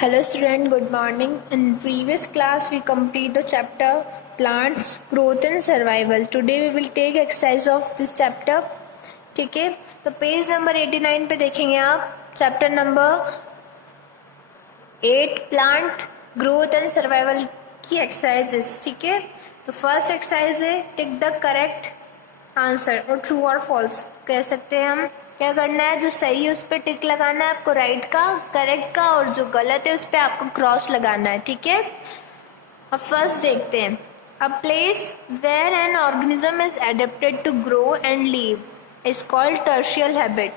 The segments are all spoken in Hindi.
Hello student, good morning. In previous class we complete the chapter plants, growth and survival. Today we will take exercise of this chapter. ठीक है, तो पेज नंबर 89 पे देखेंगे आप chapter number 8 plant growth and survival की एक्सरसाइजेस. ठीक है, तो फर्स्ट एक्सरसाइज है टिक द करेक्ट आंसर और ट्रू और फॉल्स कह सकते हैं हम. क्या करना है, जो सही है उस पर टिक लगाना है आपको राइट का, करेक्ट का, और जो गलत है उस पर आपको क्रॉस लगाना है. ठीक है, अब फर्स्ट देखते हैं. A place where an organism is adapted to grow and live is called terrestrial habit.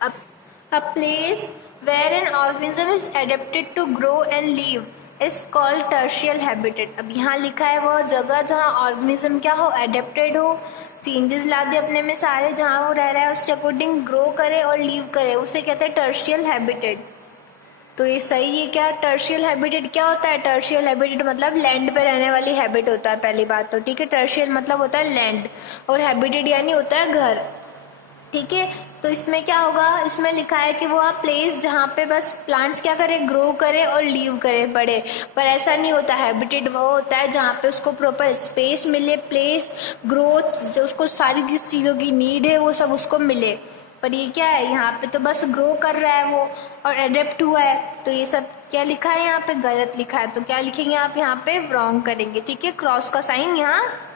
A place where an organism is adapted to grow and live is called terrestrial habitat. अब यहाँ लिखा है वह जगह जहाँ ऑर्गेनिज्म क्या हो, एडेप्टेड हो, चेंजेस ला दे अपने में सारे, जहाँ वो रह रहा है उसके अकॉर्डिंग ग्रो करे और लीव करे, उसे कहते हैं टर्शियल हैबिटेट. तो ये सही है क्या? टर्शियल हैबिटेट क्या होता है? टर्शियल हैबिटेट मतलब लैंड पे रहने वाली हैबिट होता है पहली बात तो. ठीक है, टर्शियल मतलब होता है लैंड और हैबिटेट यानी होता है घर. ठीक है, तो इसमें क्या होगा, इसमें लिखा है कि वो आप प्लेस जहाँ पे बस प्लांट्स क्या करे, ग्रो करे और लीव करे, बढ़े. पर ऐसा नहीं होता. हैबिटेट वो होता है जहाँ पे उसको प्रॉपर स्पेस मिले, प्लेस, ग्रोथ, जो उसको सारी जिस चीज़ों की नीड है वो सब उसको मिले. पर ये क्या है, यहाँ पे तो बस ग्रो कर रहा है वो और एडेप्ट हुआ है. तो ये सब क्या लिखा है यहाँ पे, गलत लिखा है. तो क्या लिखेंगे आप यहाँ पे, रॉन्ग करेंगे. ठीक है, क्रॉस का साइन यहाँ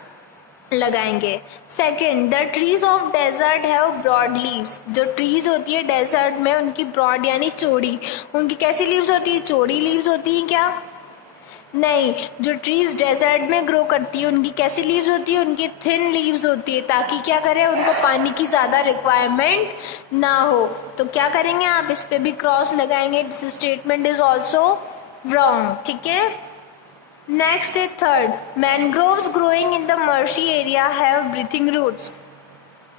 लगाएंगे. Second, the trees of desert have broad leaves. जो ट्रीज होती है डेजर्ट में उनकी ब्रॉड यानी चौड़ी, उनकी कैसी लीव्स होती है, चौड़ी लीव्स होती है क्या? नहीं, जो ट्रीज डेजर्ट में ग्रो करती है उनकी कैसी लीव्स होती है, उनकी थिन लीव्स होती है, ताकि क्या करें, उनको पानी की ज़्यादा रिक्वायरमेंट ना हो. तो क्या करेंगे आप, इस पे भी क्रॉस लगाएंगे. This statement is also wrong. ठीक है, नेक्स्ट है third, mangroves growing in the marshy area have breathing roots.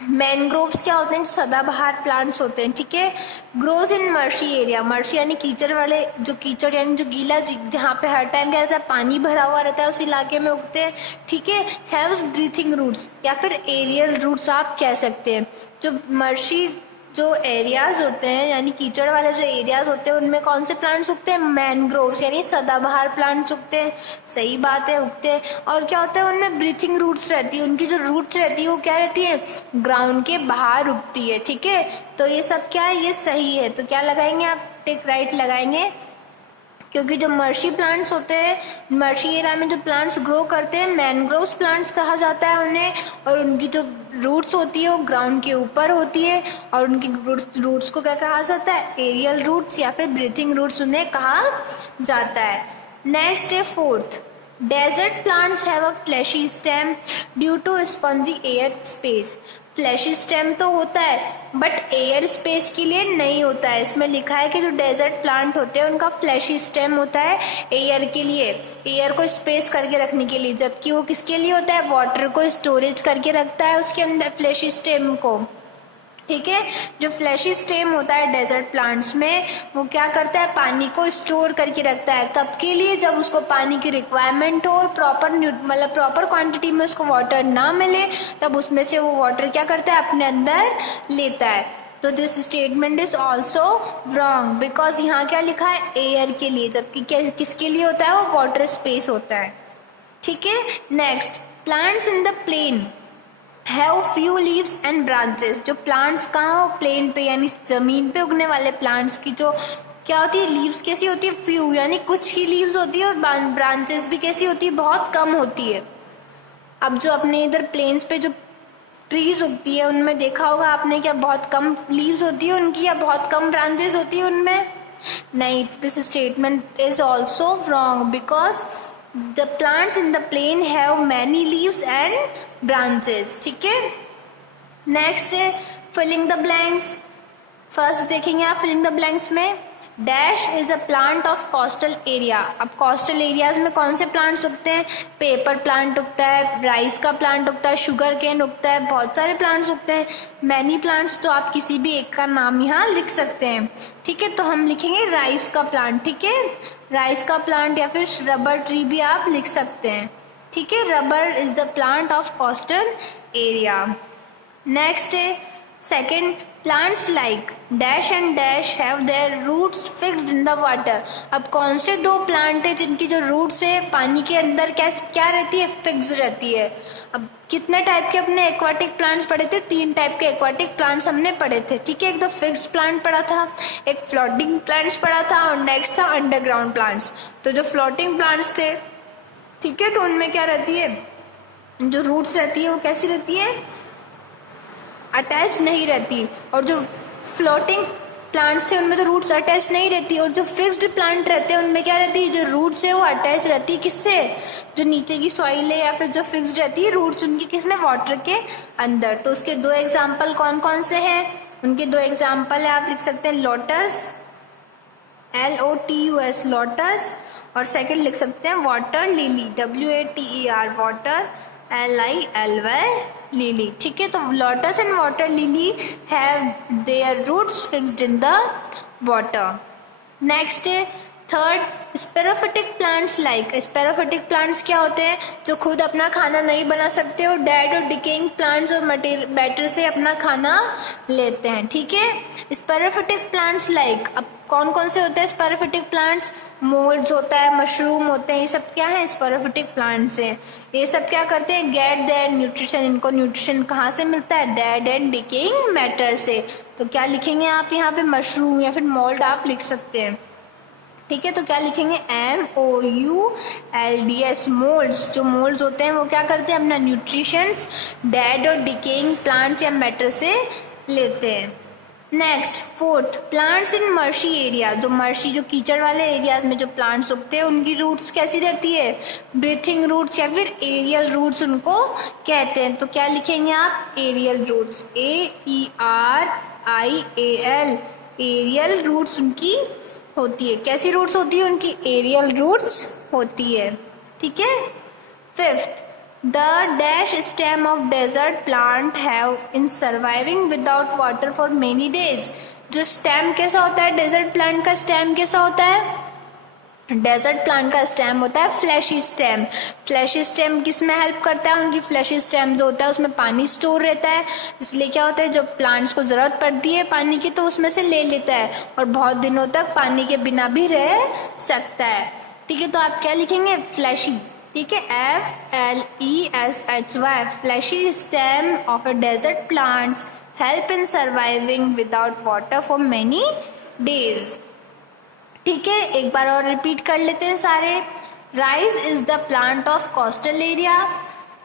Mangroves क्या होते हैं, सदाबहार प्लांट्स होते हैं. ठीक है, ग्रोज इन मर्शी एरिया. मर्शी यानी कीचड़ वाले, जो कीचड़ यानी जो गीला जहाँ पे हर टाइम क्या रहता है, पानी भरा हुआ रहता है, उस इलाके में उगते हैं. ठीक है, हैव्स ब्रीथिंग रूट्स या फिर एरियल रूट्स आप कह सकते हैं. जो मर्शी जो एरियाज होते हैं यानी कीचड़ वाले जो एरियाज होते हैं उनमें कौन से प्लांट्स उगते हैं, मैनग्रोव्स यानी सदाबहार प्लांट्स उगते हैं. सही बात है, उगते हैं. और क्या होता है, उनमें ब्रीथिंग रूट्स रहती है. उनकी जो रूट्स रहती है वो क्या रहती है, ग्राउंड के बाहर उगती है. ठीक है, तो ये सब क्या है, ये सही है. तो क्या लगाएंगे आप, टिक राइट लगाएंगे, क्योंकि जो मर्शी प्लांट्स होते हैं, मर्शी एरिया में जो प्लांट्स ग्रो करते हैं मैनग्रोव्स प्लांट्स कहा जाता है उन्हें. और उनकी जो रूट्स होती है वो ग्राउंड के ऊपर होती है. और उनकी रूट्स को क्या कहा जाता है, एरियल रूट्स या फिर ब्रीथिंग रूट्स उन्हें कहा जाता है. नेक्स्ट है fourth, desert plants have a fleshy stem due to spongy air space. Fleshy stem तो होता है बट एयर स्पेस के लिए नहीं होता है. इसमें लिखा है कि जो डेजर्ट प्लांट होते हैं उनका फ्लैशी स्टेम होता है एयर के लिए, एयर को स्पेस करके रखने के लिए, जबकि वो किसके लिए होता है, वाटर को स्टोरेज करके रखता है उसके अंदर फ्लैशी स्टेम को. ठीक है, जो फ्लैशी स्टेम होता है डेजर्ट प्लांट्स में वो क्या करता है, पानी को स्टोर करके रखता है. कब के लिए, जब उसको पानी की रिक्वायरमेंट हो, प्रॉपर क्वांटिटी में उसको वाटर ना मिले, तब उसमें से वो वाटर क्या करता है, अपने अंदर लेता है. तो this statement is also wrong because यहाँ क्या लिखा है, एयर के लिए, जबकि किसके लिए होता है, वो वाटर स्पेस होता है. ठीक है, next, plants in the plain have few leaves and branches. जो प्लांट्स कहाँ हो, प्लेन पे यानी जमीन पे उगने वाले प्लांट्स की जो क्या होती है, लीव्स कैसी होती है, फ्यू यानी कुछ ही लीव्स होती है, और ब्रांचेस भी कैसी होती है, बहुत कम होती है. अब जो अपने इधर प्लेन्स पे जो ट्रीज उगती है उनमें देखा होगा आपने, क्या बहुत कम लीव्स होती है उनकी या बहुत कम ब्रांचेस होती है उनमें? नहीं, this statement is also wrong because the plants in the plain have many leaves and branches. ठीक है, नेक्स्ट है फिलिंग द ब्लैंक्स. फर्स्ट देखेंगे आप फिलिंग द ब्लैंक्स में, dash is a plant of coastal area. अब कोस्टल एरियाज में कौन से प्लांट्स उगते हैं, पेपर प्लांट उगता है, राइस का प्लांट उगता है, शुगर केन उगता है, बहुत सारे प्लांट्स उगते हैं. मैनी प्लांट्स, तो आप किसी भी एक का नाम यहाँ लिख सकते हैं. ठीक है, तो हम लिखेंगे राइस का प्लांट. ठीक है, राइस का प्लांट या फिर रबर ट्री भी आप लिख सकते हैं. ठीक है, rubber is the plant of coastal area. Next है second, plants like dash and dash have their roots fixed in the water. अब कौन से दो प्लांट है जिनकी जो रूट्स है पानी के अंदर क्या रहती है, फिक्स रहती है। अब कितने टाइप के अपने एक्वाटिक प्लांट्स पढ़े थे, 3 टाइप के एक्वाटिक प्लांट्स हमने पढ़े थे, ठीक है। एक तो फिक्स्ड प्लांट पढ़ा था, एक फ्लोटिंग प्लांट्स पढ़ा था और नेक्स्ट था अंडरग्राउंड प्लांट्स। तो जो फ्लोटिंग प्लांट्स थे, ठीक है, तो उनमें क्या रहती है, जो रूट्स रहती है वो कैसी रहती है, अटैच नहीं रहती। और जो फ्लोटिंग प्लांट्स थे उनमें तो रूट्स अटैच नहीं रहती। और जो फिक्स्ड प्लांट रहते हैं उनमें क्या रहती है, जो रूट्स है वो अटैच रहती है। किससे, जो नीचे की सॉइल है या फिर जो फिक्स्ड रहती है रूट्स उनकी किसमें, वाटर के अंदर। तो उसके 2 एग्जाम्पल कौन कौन से हैं, उनके 2 एग्जाम्पल है, आप लिख सकते हैं लोटस, LOTUS लोटस, और सेकंड लिख सकते हैं water lily, WATER water, LILY lily, ठीक है। तो lotus and water lily have their roots fixed in the water. Next है third epiphytic plants like. Epiphytic plants क्या होते हैं, जो खुद अपना खाना नहीं बना सकते और डेड और डिकेइंग प्लांट्स और मैटर से अपना खाना लेते हैं, ठीक है। स्पेरोफिटिक प्लांट्स लाइक, अब कौन कौन से होते हैं स्पेरोफिटिक प्लांट्स, मोल्ड्स होता है, मशरूम होते हैं, ये सब क्या है, स्पेरोफिटिक प्लांट्स हैं। ये सब क्या करते हैं, गेट देयर न्यूट्रिशन, इनको न्यूट्रिशन कहाँ से मिलता है, डेड एंड डिकेइंग मैटर से। तो क्या लिखेंगे आप यहाँ पे, मशरूम या फिर मोल्ड आप लिख सकते हैं, ठीक है। तो क्या लिखेंगे, MOULDS मोल्ड्स। जो मोल्ड्स होते हैं वो क्या करते हैं, अपना न्यूट्रिशंस डेड और डिकेइंग प्लांट्स या मैटर से लेते हैं। Next fourth, plants in marshy area. जो मर्शी, जो कीचड़ वाले एरियाज में जो प्लांट्स उगते हैं उनकी रूट्स कैसी रहती है, ब्रीथिंग रूट्स या फिर एरियल रूट्स उनको कहते हैं। तो क्या लिखेंगे आप, aerial roots, AERIAL, aerial roots उनकी होती है। कैसी रूट्स होती है उनकी, एरियल रूट्स होती है, ठीक है। Fifth, the dash stem of desert plant have in surviving without water for many days. जो स्टेम कैसा होता है, डेजर्ट प्लांट का स्टेम कैसा होता है, डेजर्ट प्लांट का स्टेम होता है फ्लैशी स्टेम। फ्लैशी स्टेम किस में हेल्प करता है, उनकी फ्लैशी स्टेम जो होता है उसमें पानी स्टोर रहता है, इसलिए क्या होता है, जो प्लांट्स को ज़रूरत पड़ती है पानी की तो उसमें से ले लेता है और बहुत दिनों तक पानी के बिना भी रह सकता है, ठीक है। तो आप क्या लिखेंगे, फ्लैशी, ठीक है, FLESHY, fleshy stem of a desert plants help in surviving without water for many days, ठीक है। एक बार और रिपीट कर लेते हैं सारे। Rice is the plant of coastal area.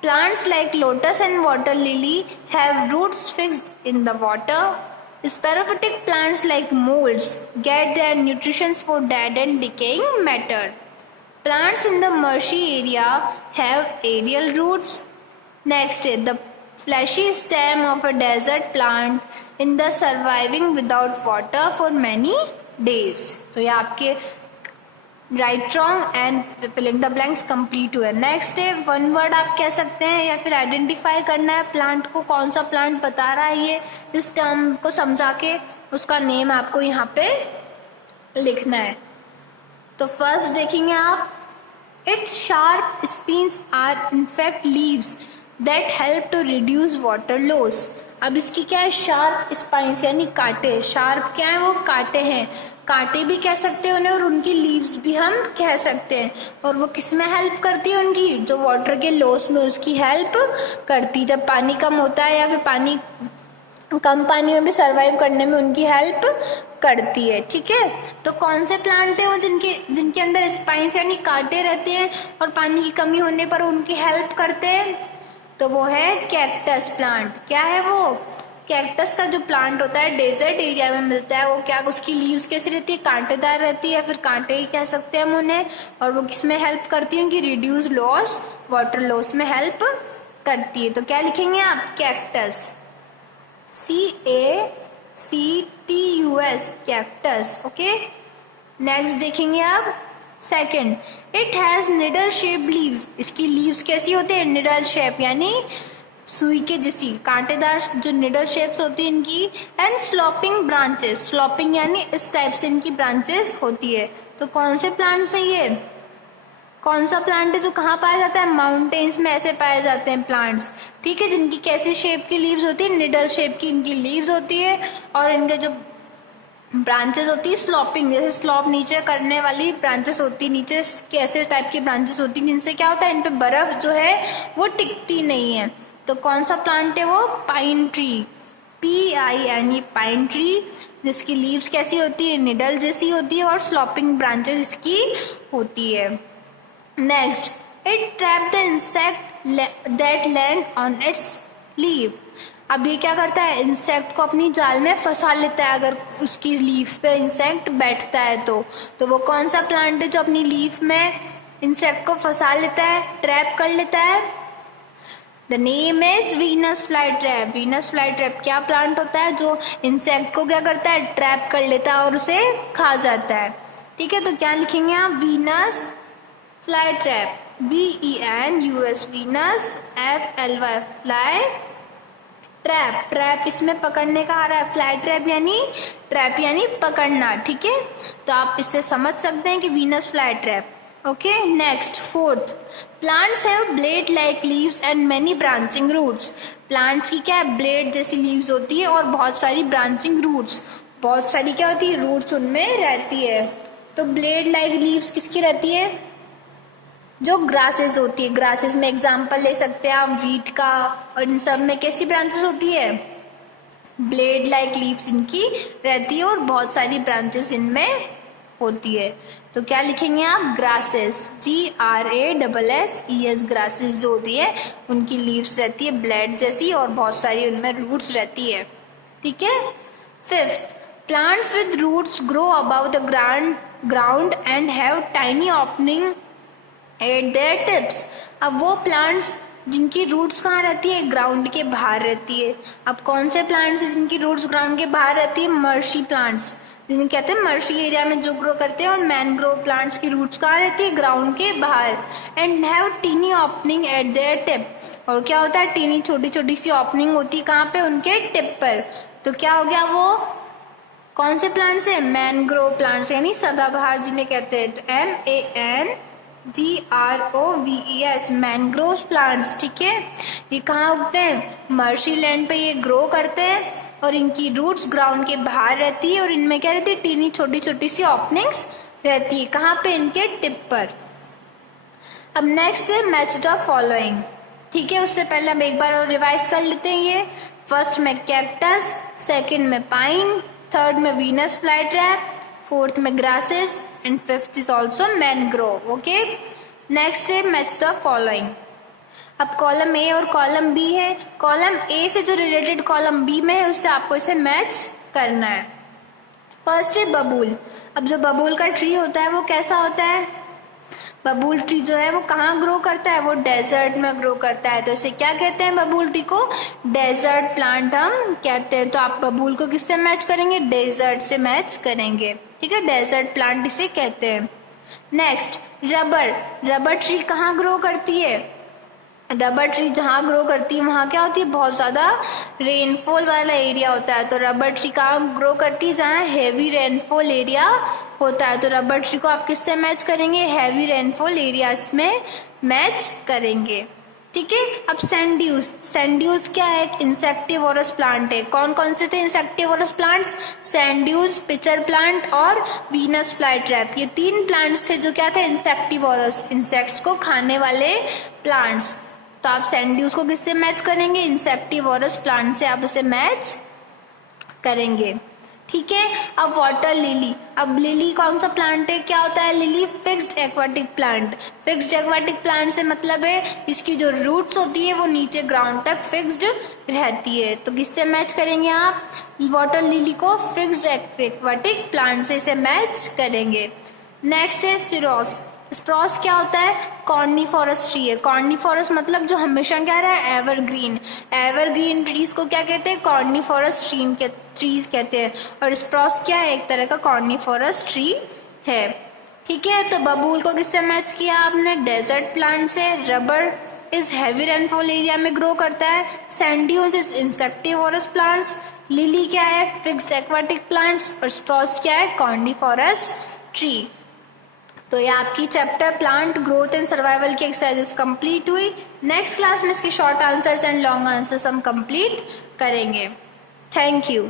Plants like lotus and water lily have roots fixed in the water. Saprophytic plants like moulds get their nutrition for dead and decaying matter. Plants in the marshy area have aerial roots. Next is the fleshy stem of a desert plant in the surviving without water for many days. तो ये आपके right wrong and filling the blanks complete हुए। नेक्स्ट है वन वर्ड आप कह सकते हैं या फिर आइडेंटिफाई करना है प्लांट को, कौन सा प्लांट बता रहा है ये, इस टर्म को समझा के उसका नेम आपको यहाँ पे लिखना है। तो फर्स्ट देखेंगे आप, its sharp spines are in fact leaves that help to reduce water loss. अब इसकी क्या है, शार्प स्पाइंस यानी कांटे। शार्प क्या है, वो कांटे हैं, कांटे भी कह सकते हैं उन्हें और उनकी लीव्स भी हम कह सकते हैं। और वो किस में हेल्प करती है, उनकी जो वाटर के लॉस में उसकी हेल्प करती है। जब पानी कम होता है या फिर पानी कम पानी में भी सर्वाइव करने में उनकी हेल्प करती है, ठीक है। तो कौन से प्लांट है वो जिनके अंदर स्पाइंस यानी कांटे रहते हैं और पानी की कमी होने पर उनकी हेल्प करते हैं, तो वो है कैक्टस प्लांट। क्या है वो, कैक्टस का जो प्लांट होता है डेजर्ट एरिया में मिलता है, वो क्या, उसकी लीव्स कैसी रहती है, कांटेदार रहती है, फिर कांटे ही कह सकते हैं हम उन्हें। और वो किस में हेल्प करती है, उनकी रिड्यूस लॉस, वाटर लॉस में हेल्प करती है। तो क्या लिखेंगे आप, cactus, CACTUS, cactus, okay. Next देखेंगे आप second, it has needle shape leaves. इसकी लीव्स कैसी होती है, निडल शेप यानी सुई के जैसी, कांटेदार जो निडल शेप्स होती है इनकी। एंड स्लोपिंग ब्रांचेस, स्लोपिंग यानी इस टाइप से इनकी ब्रांचेस होती है। तो कौन से प्लांट्स हैं ये, कौन सा प्लांट है जो कहाँ पाया जाता है? माउंटेन्स में ऐसे पाए जाते हैं प्लांट्स, ठीक है, जिनकी कैसी शेप की लीव्स होती है? निडल शेप की इनकी लीव्स होती है, और इनके जो ब्रांचेस होती है स्लॉपिंग, जैसे स्लॉप नीचे करने वाली ब्रांचेस होती है, नीचे कैसे टाइप की ब्रांचेस होती हैं जिनसे क्या होता है, इन पे बर्फ जो है वो टिकती नहीं है। तो कौन सा प्लांट है वो? Pine tree, PINE, pine tree, जिसकी लीव्स कैसी होती है? निडल जैसी होती है और स्लॉपिंग ब्रांचेस इसकी होती है। Next, it trap the insect that land on it's leave. अब ये क्या करता है? इंसेक्ट को अपनी जाल में फंसा लेता है, अगर उसकी लीफ पे इंसेक्ट बैठता है तो वो कौन सा प्लांट है जो अपनी लीफ में इंसेक्ट को फंसा लेता है, ट्रैप कर लेता है? The name is Venus fly trap. Venus fly trap क्या प्लांट होता है जो इंसेक्ट को क्या करता है? ट्रैप कर लेता है और उसे खा जाता है, ठीक है। तो क्या लिखेंगे आप? Venus fly trap, VENUS, Venus, FLY, fly trap. Trap इसमें पकड़ने का आ रहा है, फ्लाई ट्रैप यानी ट्रैप यानी पकड़ना, ठीक है। तो आप इससे समझ सकते हैं कि Venus fly trap. Okay, next, fourth, plants have blade like leaves and many branching roots. Plants की क्या है? ब्लेड जैसी लीव्स होती है और बहुत सारी ब्रांचिंग रूट्स, बहुत सारी क्या होती है? रूट्स उनमें रहती है। तो ब्लेड लाइक लीव्स किसकी रहती है? जो ग्रासेस होती है, ग्रासेस में एग्जाम्पल ले सकते हैं आप वीट का, और इन सब में कैसी ब्रांचेस होती है? ब्लेड लाइक लीव्स इनकी रहती है और बहुत सारी ब्रांचेस इनमें होती है। तो क्या लिखेंगे आप? ग्रासेस, GRASSES, ग्रासेस जो होती है उनकी लीव्स रहती है ब्लेड जैसी और बहुत सारी उनमें रूट्स रहती है, ठीक है। Fifth, plants with roots grow above the ground and have tiny opening at their tips. अब वो प्लांट्स जिनकी रूट्स कहाँ रहती है? ग्राउंड के बाहर रहती है। अब कौन से प्लांट्स हैं जिनकी रूट्स ग्राउंड के बाहर रहती है? मर्शी प्लांट्स, जिन्हें कहते हैं मर्शी एरिया में जो ग्रो करते हैं। और मैनग्रोव प्लांट्स की रूट्स कहाँ रहती है? ग्राउंड के बाहर। And have tiny opening at their tip, और क्या होता है? टीनी छोटी छोटी सी ओपनिंग होती है कहाँ पे? उनके टिप पर। तो क्या हो गया? वो कौन से प्लांट्स है? मैनग्रोव प्लांट्स, यानी सदाबहार जिन्हें कहते हैं, MANGROVES, मैनग्रोव प्लांट्स, ठीक है। ये कहाँ उगते हैं? मर्शी लैंड पे ये ग्रो करते हैं और इनकी रूट्स ग्राउंड के बाहर रहती है और इनमें क्या रहती है? टीनी छोटी छोटी सी ओपनिंग्स रहती है, कहाँ पे? इनके टिप पर। अब नेक्स्ट है मैच द फॉलोइंग, ठीक है। उससे पहले हम एक बार और रिवाइज कर लेते हैं ये। फर्स्ट में कैक्टस, सेकेंड में पाइन, थर्ड में वीनस फ्लाई ट्रैप, फोर्थ में grasses and fifth is also mangrove. Okay, next है मैच द फॉलोइंग। अब कॉलम ए और कॉलम बी है। कॉलम ए से जो रिलेटेड कॉलम बी में है उससे आपको इसे मैच करना है। फर्स्ट है बबूल। अब जो बबूल का ट्री होता है वो कैसा होता है? बबूल ट्री जो है वो कहाँ ग्रो करता है? वो डेजर्ट में ग्रो करता है। तो इसे क्या कहते हैं? बबूल ट्री को डेजर्ट प्लांट हम कहते हैं। तो आप बबूल को किससे मैच करेंगे? डेजर्ट से मैच करेंगे, ठीक है। डेजर्ट प्लांट इसे कहते हैं। Next, rubber. रबर ट्री कहाँ ग्रो करती है? रबर ट्री जहाँ ग्रो करती है वहाँ क्या होती है? बहुत ज़्यादा रेनफॉल वाला एरिया होता है। तो रबर ट्री कहाँ ग्रो करती है? जहाँ हैवी रेनफॉल एरिया होता है। तो रबर ट्री को आप किससे मैच करेंगे? हैवी रेनफॉल एरियाज में मैच करेंगे, ठीक है। अब सैंड्यूस। सैंड्यूस क्या है? एक इंसेक्टिवोरस प्लांट है। कौन कौन से थे इंसेक्टिवोरस प्लांट्स? सैंड्यूस, पिचर प्लांट और वीनस फ्लाई ट्रैप। ये तीन प्लांट्स थे जो क्या थे? इंसेक्टिवोरस, इंसेक्ट्स को खाने वाले प्लांट्स। तो आप सैंड्यूस को किससे मैच करेंगे? इंसेक्टिवोरस प्लांट से आप उसे मैच करेंगे, ठीक है। अब वाटर लिली। अब लिली कौन सा प्लांट है? क्या होता है lily? Fixed aquatic plant. Fixed aquatic plant से मतलब है इसकी जो रूट्स होती है वो नीचे ग्राउंड तक फिक्स्ड रहती है। तो किससे मैच करेंगे आप? वाटर लिली को फिक्स्ड एक्वाटिक प्लांट से इसे मैच करेंगे। नेक्स्ट है सिरोस। स्प्रॉस क्या होता है? कॉर्निफोरस ट्री है। कॉर्निफोरस मतलब जो हमेशा क्या रहा है? एवरग्रीन। एवरग्रीन ट्रीज को क्या कहते हैं? कॉर्निफोरस ट्रीज कहते हैं। और स्प्रॉस क्या है? एक तरह का कॉर्निफोरस ट्री है, ठीक है। तो बबूल को किससे मैच किया आपने? डेजर्ट प्लांट से। Rubber is heavy rainfall area में ग्रो करता है। सैंड्यूस इज इंसेक्टिवोरस प्लांट्स। लिली क्या है? Fixed aquatic plants. और स्प्रॉस क्या है? कॉर्निफोरस ट्री। तो ये आपकी chapter plant growth and survival की एक्सरसाइजेस कंप्लीट हुई। नेक्स्ट क्लास में इसके short answers and long answers हम कंप्लीट करेंगे। Thank you.